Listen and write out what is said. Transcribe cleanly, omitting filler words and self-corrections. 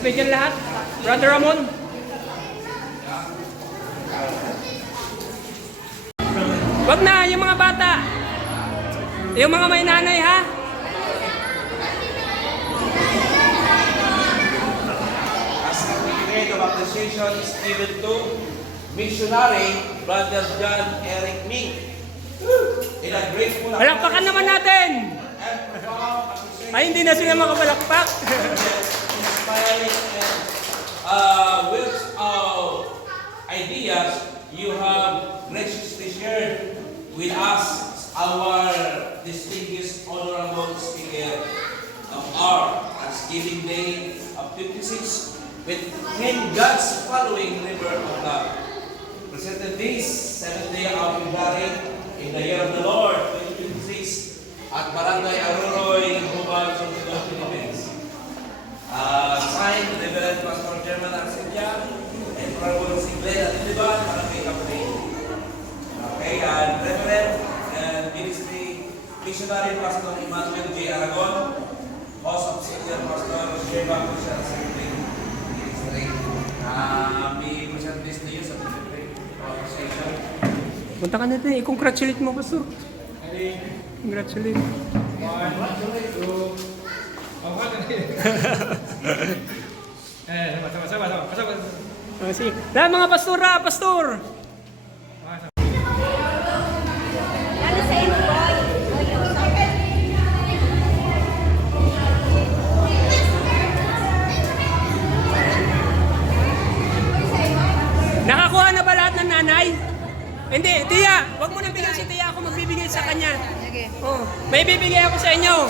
Mabigyan lahat. Brother Ramon. Wag na, yung mga bata. Yung mga may nanay, ha? As a certificate of appreciation is given to missionary Brother John Eric Ming. In a grateful Palakpakan naman natin! and profound appreciation. Ay, hindi na sila makapalakpak. Inspiring and with ideas you have graciously shared with us, our distinguished honorable speaker of our Thanksgiving Day of 56 with him God's following river of love. Presented this 7th day of February in the year of the Lord 2026 at Barangay Aroroy, Hubal, Sunod, Philippines. Signed, Reverend Pastor German Arcelia and Honorable Siglen at Itiban, Barangay Kapatid. Okay, and Reverend and Ministry Missionary Pastor Emmanuel J. Aragon, host of Senior Pastor Sheba Christian Secretary Ministry. May present this to you sa Secretary of Station. Punta ka natin, i-congratulate mo, Pastor. Congratulate. Sige. Lahat mga pastora, pastor! Ano sa inyo, boy? Nakakuha na ba lahat ng nanay? Hindi, tiya, wag mo nang bigyan si tiya, ako magbibigay sa kanya. Sige. Oh, may bibigay ako sa inyo.